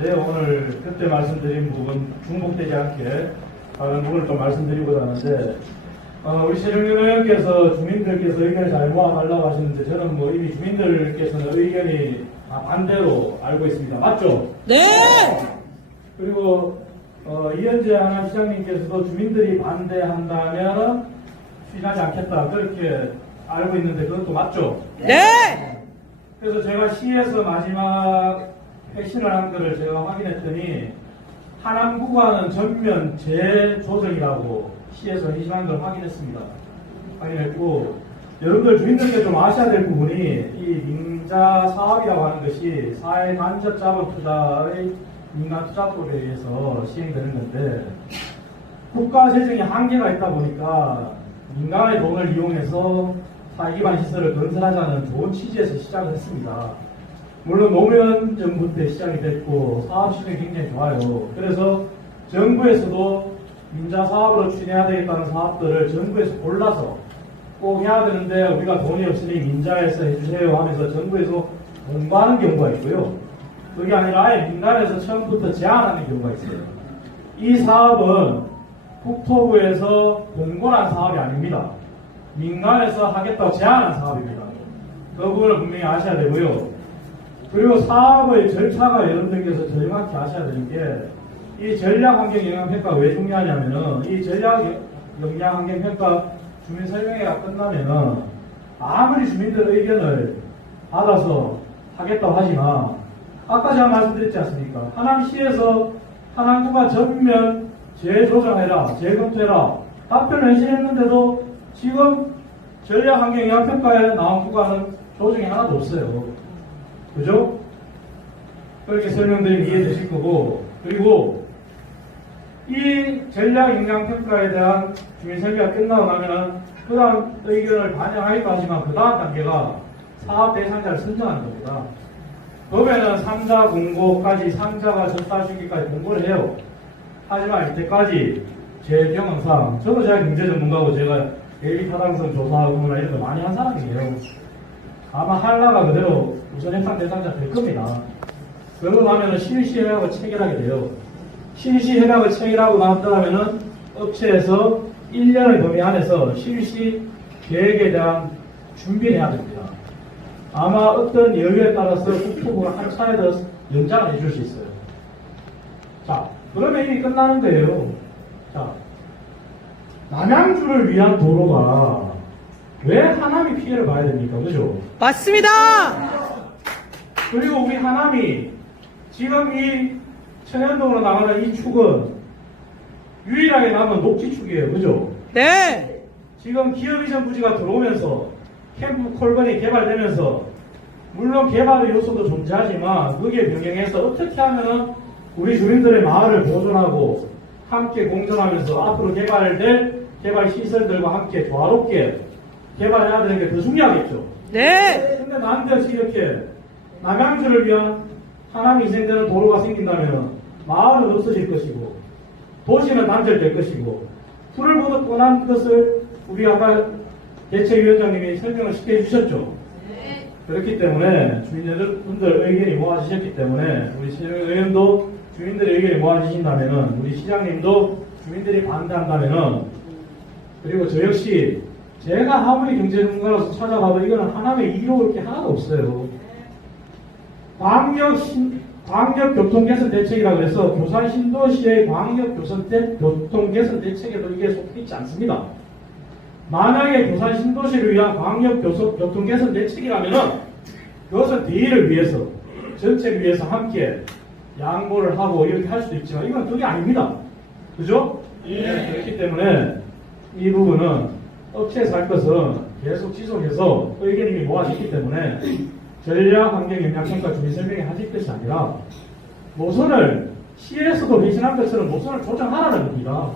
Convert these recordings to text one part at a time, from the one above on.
네, 오늘 그때 말씀드린 부분 중복되지 않게 다른 부분을 좀 말씀드리고자 하는데 우리 최정윤 의원께서 주민들께서 의견을 잘 모아달라고 하시는데 저는 뭐 이미 주민들께서는 의견이 다 반대로 알고 있습니다. 맞죠? 네! 그리고 이현재 하남시장님께서도 주민들이 반대한다면 추진하지 않겠다 그렇게 알고 있는데 그것도 맞죠? 네! 그래서 제가 시에서 마지막 회신을 한 거를 제가 확인했더니 하남 구간은 전면 재조정이라고 시에서 회신한 걸 확인했습니다. 확인했고 여러분들 주민들께 좀 아셔야 될 부분이 이 민자 사업이라고 하는 것이 사회 간접 자본 투자의 민간 투자법에 의해서 시행되는 건데 국가 재정에 한계가 있다 보니까 민간의 돈을 이용해서 사회 기반 시설을 건설하자는 좋은 취지에서 시작을 했습니다. 물론 노무현 정부 때 시작이 됐고 사업 시장이 굉장히 좋아요. 그래서 정부에서도 민자 사업으로 추진해야 되겠다는 사업들을 정부에서 골라서 꼭 해야 되는데 우리가 돈이 없으니 민자에서 해주세요 하면서 정부에서 공부하는 경우가 있고요. 그게 아니라 아예 민간에서 처음부터 제안하는 경우가 있어요. 이 사업은 국토부에서 공고한 사업이 아닙니다. 민간에서 하겠다고 제안한 사업입니다. 그 부분을 분명히 아셔야 되고요. 그리고 사업의 절차가 여러분들께서 정확히 아셔야 되는 게 이 전략환경영향평가가 왜 중요하냐면은 이 전략영향환경평가 주민설명회가 끝나면은 아무리 주민들 의견을 받아서 하겠다고 하지만 아까 제가 말씀드렸지 않습니까? 하남시에서 하남구가 전면 재조정해라, 재검토해라 답변을 해주셨는데도 지금 전략환경영향평가에 나온 구간은 조정이 하나도 없어요. 그죠? 그렇게 설명드리면 이해해 주실 거고, 그리고 이 전략영향평가에 대한 주민설계가 끝나고 나면은 그 다음 의견을 반영하기도 하지만 그 다음 단계가 사업 대상자를 선정하는 겁니다. 법에는 상자 공고까지 상자가 접수하시기까지 공고를 해요. 하지만 이때까지 제 경험상, 저도 제가 경제 전문가고 제가 대리 타당성 조사하고 이런 거 많이 한 사람이에요. 아마 한라가 그대로 우선 협상 대상자 될 겁니다. 그러고 나면은 실시협약을 체결하게 돼요. 실시협약을 체결하고 나왔다면은 업체에서 1년의 범위 안에서 실시 계획에 대한 준비를 해야 됩니다. 아마 어떤 여유에 따라서 국토부가 한 차례 더 연장을 해줄 수 있어요. 자, 그러면 이미 끝나는 거예요. 자, 남양주를 위한 도로가 왜 하남이 피해를 봐야 됩니까? 그죠? 맞습니다! 그리고 우리 하남이 지금 이 천연동으로 나가는 이 축은 유일하게 남은 녹지축이에요. 그죠? 네! 지금 기업이전 부지가 들어오면서 캠프 콜건이 개발되면서 물론 개발의 요소도 존재하지만 거기에 병행해서 어떻게 하면 우리 주민들의 마을을 보존하고 함께 공존하면서 앞으로 개발될 개발 시설들과 함께 조화롭게 개발해야 되는 게 더 중요하겠죠. 네! 근데 남대없이 이렇게 남양주를 위한 하남이 희생되는 도로가 생긴다면 마을은 없어질 것이고 도시는 단절될 것이고 불을 보듯 뻔한 것을 우리 아까 대책위원장님이 설명을 시켜주셨죠. 그렇기 때문에 주민 여러분들 의견이 모아지셨기 때문에 우리 의원도 주민들의 의견이 모아지신다면은 우리 시장님도 주민들이 반대한다면은 그리고 저 역시 제가 아무리 경제전문가로서 찾아봐도 이거는 하나의 이로울 게 하나도 없어요. 광역교통개선 대책이라고 해서 교산 신도시의 광역교통개선 대책에도 이게 속해 있지 않습니다. 만약에 교산 신도시를 위한 광역교통개선 대책이라면은 그것은 대의를 위해서 전체를 위해서 함께 양보를 하고 이렇게 할 수도 있지만 이건 그게 아닙니다. 그죠? 예. 그렇기 때문에 이 부분은 업체에서 할 것은 계속 지속해서 의견이 모아졌기 때문에 전략환경영향평가 주민설명회 하실 것이 아니라 노선을 시에서도 회신한 것처럼 노선을 조정하라는 겁니다.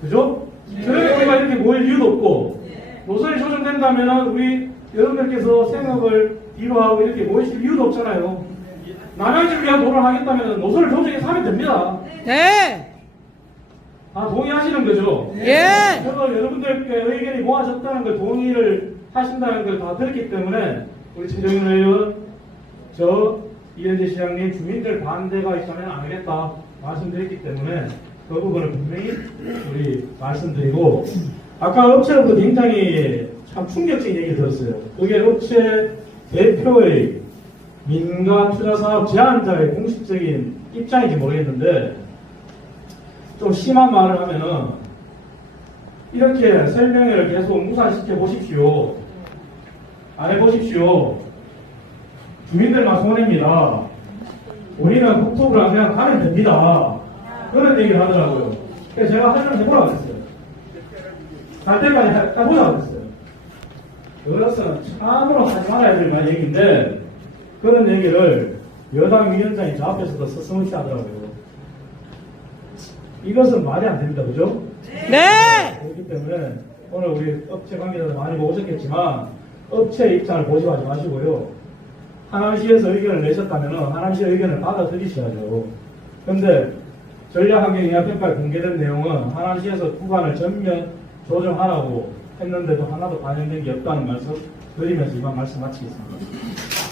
그죠? 그러니까 이렇게 모일 이유도 없고 노선이 조정된다면 우리 여러분들께서 생업을 뒤로 하고 이렇게 모이실 이유도 없잖아요. 남양주를 위한 도를 하겠다면 노선을 조정해서 하면 됩니다. 네! 다 동의하시는 거죠? 예! 저도 여러분들께 의견이 모아졌다는 걸 동의를 하신다는 걸 다 들었기 때문에 우리 최정윤 의원, 저 이현재 시장님 주민들 반대가 있다면 안 하겠다 말씀드렸기 때문에 그 부분을 분명히 우리 말씀드리고 아까 업체로부터 굉장히 참 충격적인 얘기 들었어요. 그게 업체 대표의 민간 투자 사업 제안자의 공식적인 입장인지 모르겠는데 좀 심한 말을 하면은 이렇게 설명회를 계속 무산시켜 보십시오. 안 해보십시오. 주민들만 손해입니다. 우리는 국토부랑 그냥 가면 됩니다. 그런 얘기를 하더라고요. 그래서 제가 설명을 해보라고 했어요. 갈 때까지 해보자고 했어요. 이것은 참으로 하지 말아야 될 만한 얘기인데 그런 얘기를 여당 위원장이 저 앞에서도 서슴없이 하더라고요. 이것은 말이 안 됩니다. 그죠? 네. 그렇기 때문에 오늘 우리 업체 관계자들 많이 오셨겠지만 업체의 입장을 고집하지 마시고요. 하남시에서 의견을 내셨다면 하남시의 의견을 받아들이셔야죠. 그런데 전략환경영향평가에 공개된 내용은 하남시에서 구간을 전면 조정하라고 했는데도 하나도 반영된 게 없다는 말씀 드리면서 이만 말씀 마치겠습니다.